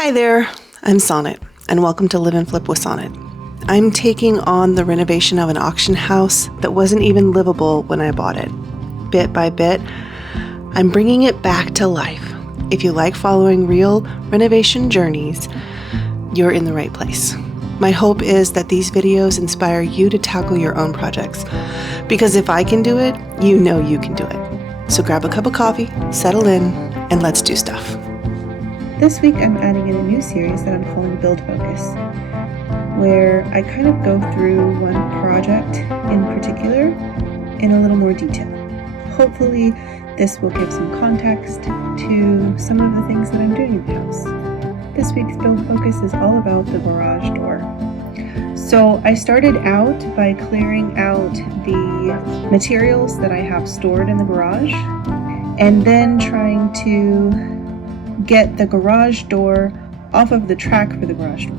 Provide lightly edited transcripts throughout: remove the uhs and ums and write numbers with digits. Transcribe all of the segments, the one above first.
Hi there, I'm Sonnett, and welcome to Live and Flip with Sonnett. I'm taking on the renovation of an auction house that wasn't even livable when I bought it. Bit by bit, I'm bringing it back to life. If you like following real renovation journeys, you're in the right place. My hope is that these videos inspire you to tackle your own projects, because if I can do it, you know you can do it. So grab a cup of coffee, settle in, and let's do stuff. This week I'm adding in a new series that I'm calling Build Focus, where I kind of go through one project in particular in a little more detail. Hopefully this will give some context to some of the things that I'm doing in the house. This week's Build Focus is all about the garage door. So I started out by clearing out the materials that I have stored in the garage, and then trying to get the garage door off of the track for the garage door.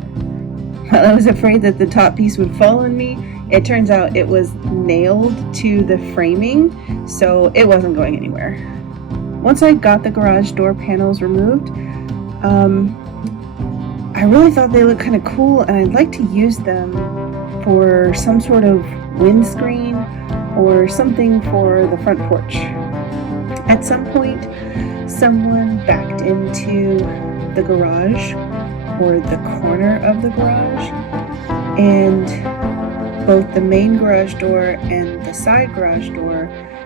While I was afraid that the top piece would fall on me, it turns out it was nailed to the framing, so it wasn't going anywhere. Once I got the garage door panels removed, I really thought they looked kind of cool, and I'd like to use them for some sort of windscreen or something for the front porch. At some point, someone backed into the garage, or the corner of the garage, and both the main garage door and the side garage door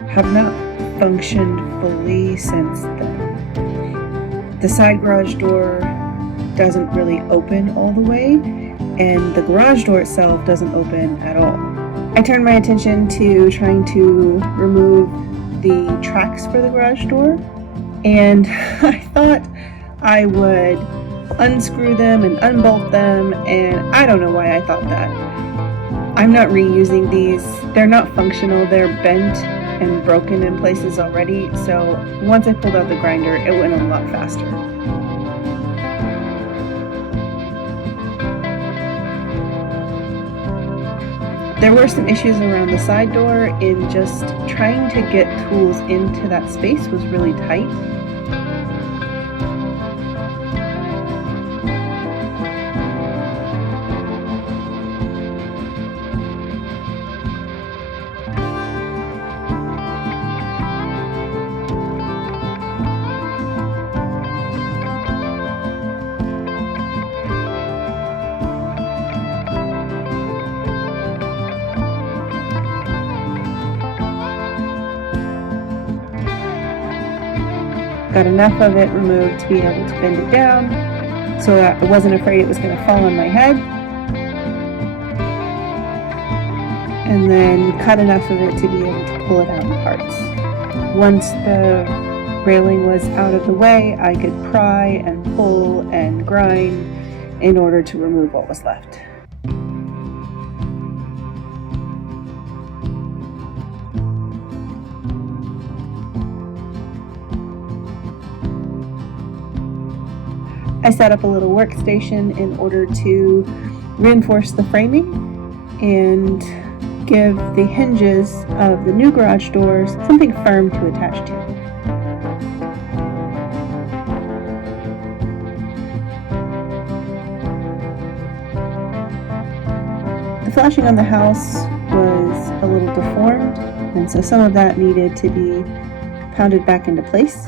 have not functioned fully since then. The side garage door doesn't really open all the way, and the garage door itself doesn't open at all. I turned my attention to trying to remove the tracks for the garage door, and I thought I would unscrew them and unbolt them, and I don't know why I thought that. I'm not reusing these. They're not functional. They're bent and broken in places already, so once I pulled out the grinder, it went a lot faster. There were some issues around the side door in just trying to get tools into that space was really tight. Got enough of it removed to be able to bend it down so that I wasn't afraid it was going to fall on my head. And then cut enough of it to be able to pull it out in parts. Once the railing was out of the way, I could pry and pull and grind in order to remove what was left. I set up a little workstation in order to reinforce the framing and give the hinges of the new garage doors something firm to attach to. The flashing on the house was a little deformed, and so some of that needed to be pounded back into place.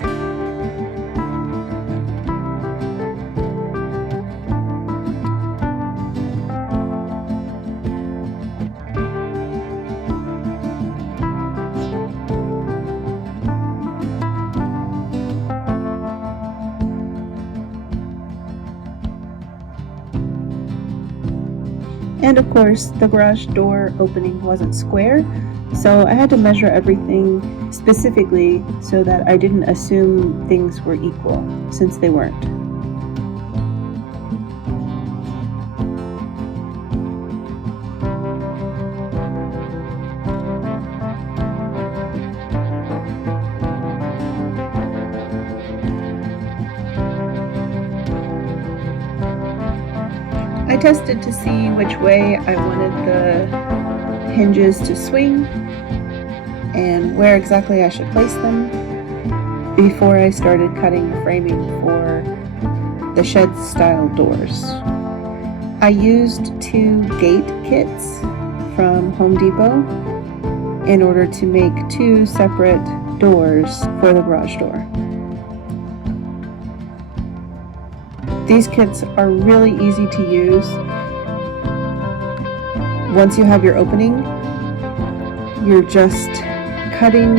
And of course, the garage door opening wasn't square, so I had to measure everything specifically so that I didn't assume things were equal, since they weren't. I tested to see which way I wanted the hinges to swing and where exactly I should place them before I started cutting the framing for the shed style doors. I used 2 gate kits from Home Depot in order to make 2 separate doors for the garage door. These kits are really easy to use. Once you have your opening, you're just cutting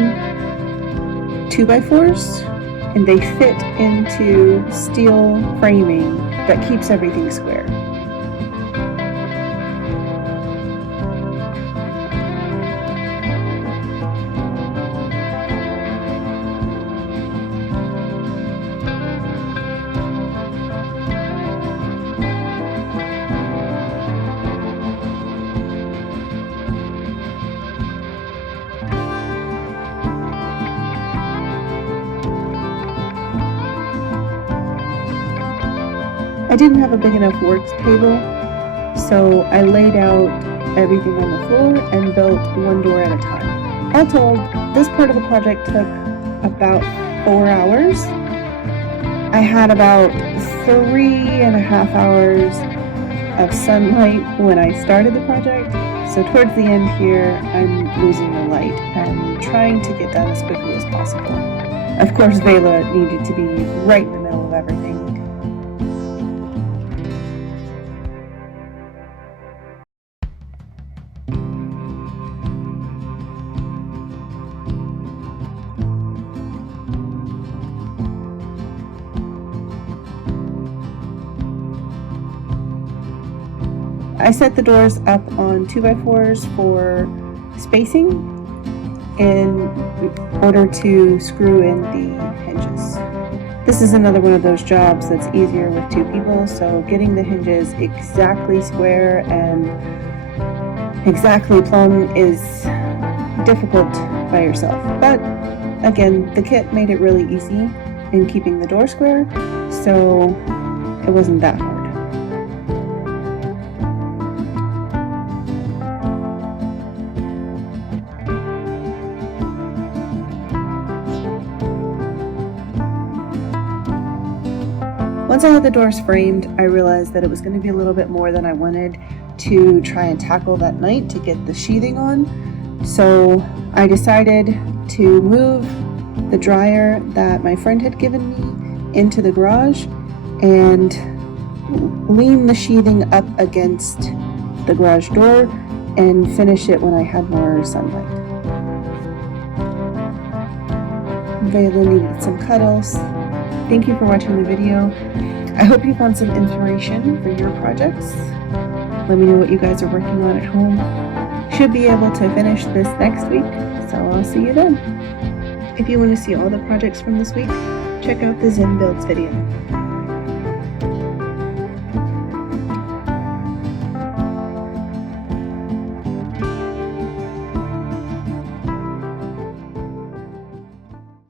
2x4s and they fit into steel framing that keeps everything square. I didn't have a big enough work table, so I laid out everything on the floor and built 1 door at a time. All told, this part of the project took about 4 hours. I had about 3.5 hours of sunlight when I started the project, so towards the end here, I'm losing the light and trying to get done as quickly as possible. Of course, Vela needed to be right in the middle of everything. I set the doors up on 2x4s for spacing in order to screw in the hinges. This is another one of those jobs that's easier with 2 people, so getting the hinges exactly square and exactly plumb is difficult by yourself. But again, the kit made it really easy in keeping the door square, so it wasn't that hard. Once I had the doors framed, I realized that it was going to be a little bit more than I wanted to try and tackle that night to get the sheathing on. So I decided to move the dryer that my friend had given me into the garage and lean the sheathing up against the garage door and finish it when I had more sunlight. Vela needed some cuddles. Thank you for watching the video. I hope you found some inspiration for your projects. Let me know what you guys are working on at home. Should be able to finish this next week, so I'll see you then. If you want to see all the projects from this week, check out the Zen Builds video.